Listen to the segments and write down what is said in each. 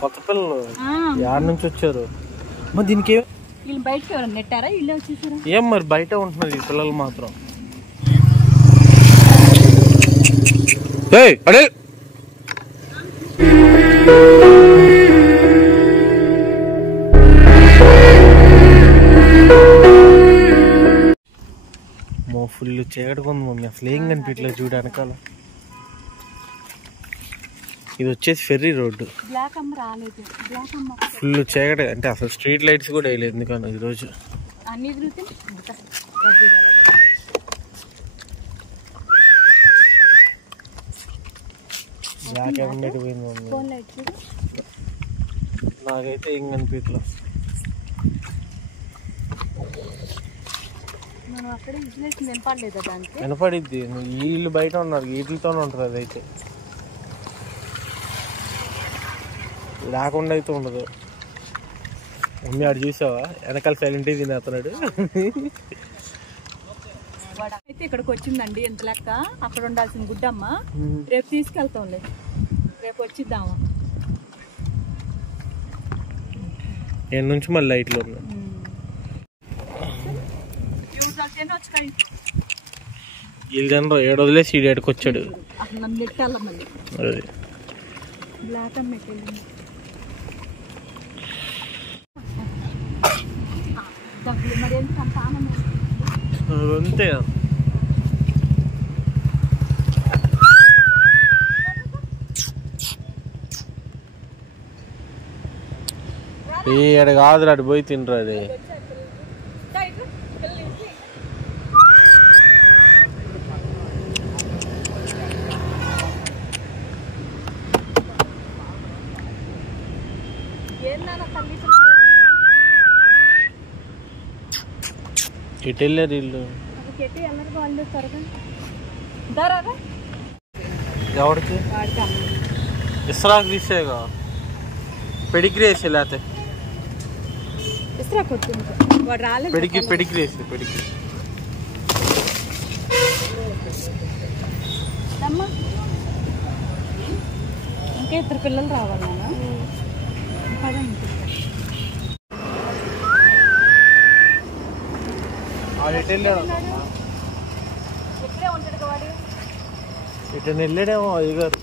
కొత్త పిల్లలు యాడ్ నుంచి వచ్చారు. మరి దీనికి బయటకి ఎవరైనా నెట్టారా? ఇల్లే వచ్చేసారా? ఏం మరి బయట ఉంటున్నది ఈ పిల్లలు మాత్రం. అడే ఫుల్ చీకటి కొంది మమ్మీ, అసలు ఏం కనిపించలేదు చూడు వెనకాల. ఇది వచ్చేసి ఫెర్రీ రోడ్డు. ఫుల్ చీకటి అంటే అసలు స్ట్రీట్ లైట్స్ కూడా వేయలేదు ఎందుకన్నా ఈరోజు. బ్లాక్ ఎండెట్ పోయింది మమ్మీ, నాకైతే ఏం కనిపించలేదు. వినపడిద్ది, వీళ్ళు బయట ఉన్నారు, వీటితోనే ఉంటుంది. అదైతే రాకుండా అయితే ఉండదు. మమ్మీ ఆడు చూసావా వెనకాల సైలెంట్ తినేస్తున్నాడు. అయితే ఇక్కడికి వచ్చిందండి ఎంత లెక్క. అక్కడ ఉండాల్సిన గుడ్డమ్మ రేపు తీసుకెళ్తాంలే, రేపు వచ్చిద్దామా. నేను నుంచి మళ్ళీ లైట్లో ఉన్నా. వీళ్ళు జనరు ఏడు వదిలేసి ఈ ఏడుకి వచ్చాడు. అంతే ఏడు కాదురా, అటు పోయి తినరు. అది ఎటు వెళ్ళారు వీళ్ళు? ఎవరికి ఇస్రాక్ తీసేగా పెడిగ్రీ వేసి లేకపోతే పెడిగ్రీ వేసి పెడిగ్రీ. ఇంకా ఇద్దరు పిల్లలు రావాలి. ఇటు వెళ్ళాడేమో అయ్యగారు.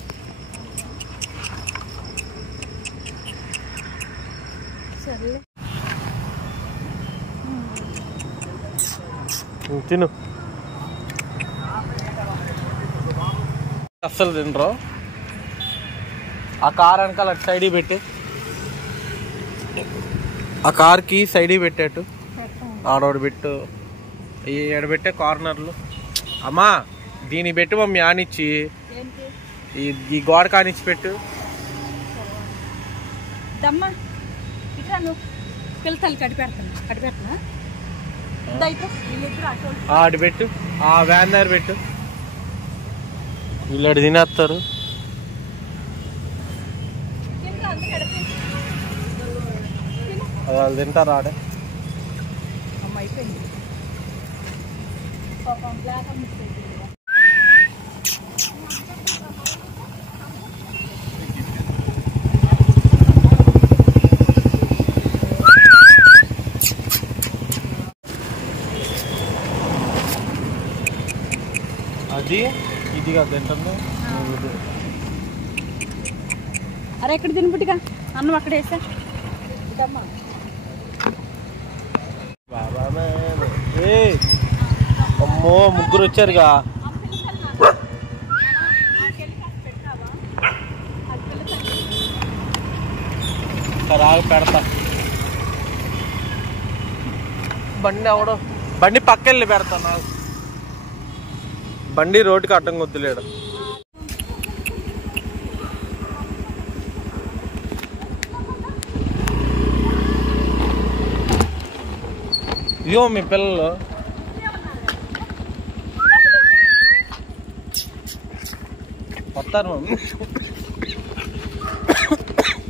తిను, అస్సలు తినరు. ఆ కార్ వెనకాల అటు సైడ్ పెట్టి, ఆ కార్కి సైడ్ పెట్టేట్టు ఆడోడు పెట్టు. ఎడబెట్టే కార్నర్లు. అమ్మా దీన్ని పెట్టు మమ్మీ, ఆనిచ్చి ఈ గోడ కానిచ్చి పెట్టు. అటు పెట్టు, ఆ వ్యాన్ దగ్గర పెట్టు. వీళ్ళు తినేస్తారు. వాళ్ళు తింటారు ఆడే. అది ఇది కాదు తింటుంది. అరే ఎక్కడ తినబుట్టిగా అన్నం అక్కడ వేసా. అమ్మో ముగ్గురు వచ్చారుగా. రాగు పెడతా. బండి ఎవడో బండి పక్కెళ్ళి పెడతా. నాకు బండి రోడ్డుకి అడ్డం వద్దులేడు. ఇదిగో మీ పిల్లలు వస్తారు మమ్మీ.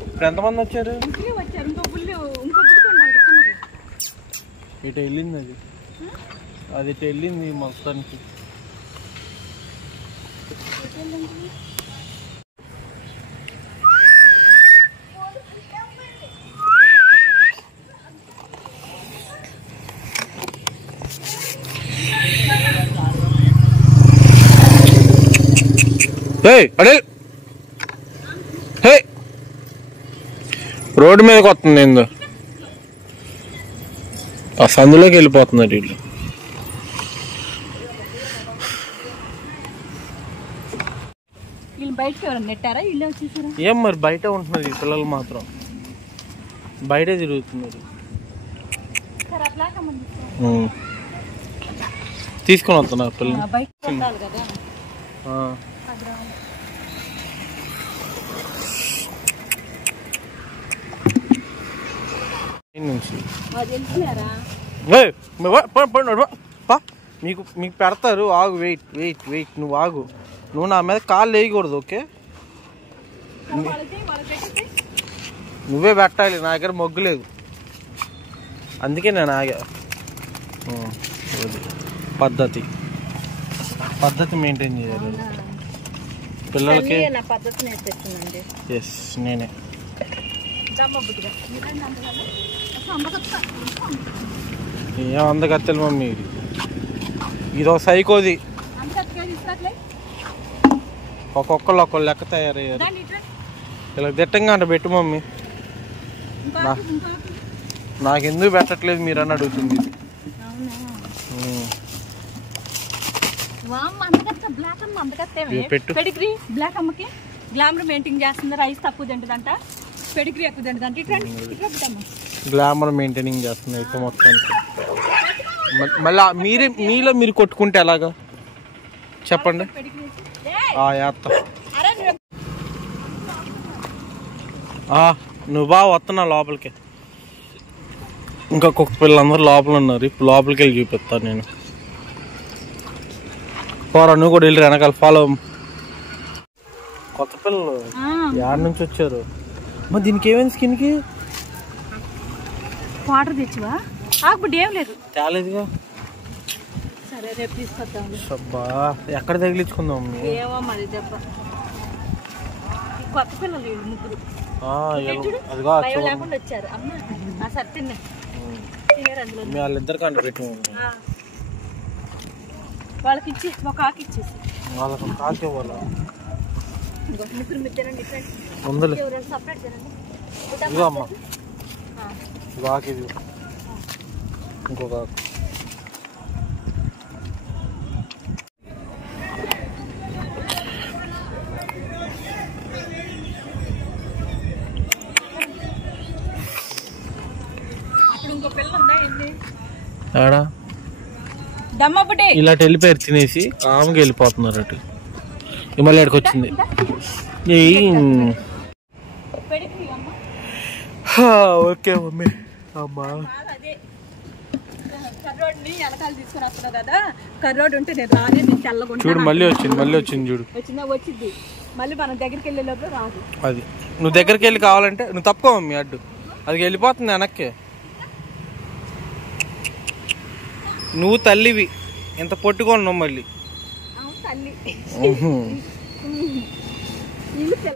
ఇప్పుడు ఎంతమంది వచ్చారు? ఇటు వెళ్ళింది అది, అది ఇటు వెళ్ళింది మొత్తానికి. అడే హే రోడ్డు మీదకి వస్తుంది ఏందో ఆ సందులోకి వెళ్ళిపోతున్నారు వీళ్ళు. ఏం మరి బయట ఉంటున్నారు ఈ పిల్లలు మాత్రం బయటే తిరుగుతున్నారు. తీసుకొని వస్తున్నారు పిల్లలు నుంచి మీకు మీకు పెడతారు. ఆగు, వెయిట్ వెయిట్ వెయిట్, నువ్వు ఆగు, నువ్వు నా మీద కాళ్ళు వేయకూడదు. ఓకే, నువ్వే పెట్టాలి, నా దగ్గర మొగ్గు లేదు, అందుకే నేను ఆగా. పద్ధతి మెయింటైన్ చేయాలి పిల్లలకి. ఎస్, నేనే ఏం అందగత్తెలు మమ్మీ, ఇదో సైకోది. ఒక్కొక్కళ్ళు ఒక్కళ్ళు లెక్క తయారయ్యారు. ఇలా దిట్టంగా అంట పెట్టు మమ్మీ. నాకెందుకు పెట్టట్లేదు మీరు అని అడుగుతుంది. బ్లాక్ అమ్మకి గ్లామర్ మెయింటైన్ చేస్తుంది. రైస్ తక్కువ తింటుందంట, పెడిగ్రీ ఎక్కువ తింటుందంట. గ్లామర్ మెయింటైనింగ్ చేస్తుంది అయితే మొత్తానికి. మళ్ళీ మీలో మీరు కొట్టుకుంటే ఎలాగా చెప్పండి. నువ్వు బాగా వస్తున్నా లోపలికి. ఇంకా కుక్క పిల్లలందరూ లోపల ఉన్నారు. ఇప్పుడు లోపలికి వెళ్ళి చూపిస్తాను నేను. పోరా, నువ్వు కూడా వెళ్ళి వెనకాల ఫాలో. కొత్త పిల్లలు యాడ్ నుంచి వచ్చారు. మరి దీనికి ఏమైంది? స్కిన్కి వాటర్ తెచ్చివా? ఏం లేదు, తేలేదుగా. సరే రేపు తీసుకొద్దాం. అబ్బా, ఎక్కడ తగిలించుకుందాం? ఏమో మరి దెబ్బ. కొత్త పిల్లలు ముగ్గురు లేకుండా వచ్చారు. అమ్మ సరే తిన్నా, వాళ్ళిద్దరు కంట పెట్టి వాళ్ళకి ఇచ్చి ఒక ఆకు ఇచ్చేసి వాళ్ళకి కాకి ఇవ్వాలా? ముగ్గురు మీరు తినండి. సపరేట్ తినండి. ఇదిగో అమ్మ, ఇదిగో ఆకు, ఇది ఇంకొక ఆకు. ఆడా ఇలా వెళ్ళిపోయారు తినేసి, ఆమెకి వెళ్ళిపోతున్నారు అటు. మళ్ళీ ఎక్కడికి వచ్చింది. Okay mummy. అమ్మా చూడు, మళ్ళీ వచ్చింది చూడు. వచ్చింది మళ్ళీ మన దగ్గరికి వెళ్ళే లోపల రాదు. అది నువ్వు దగ్గరికి వెళ్ళి కావాలంటే నువ్వు తప్పుకో మమ్మీ, అడ్డు అది వెళ్ళిపోతుంది వెనక్కి. నువ్వు తల్లివి, ఎంత పొట్టుకున్నావు మళ్ళీ. తల్లి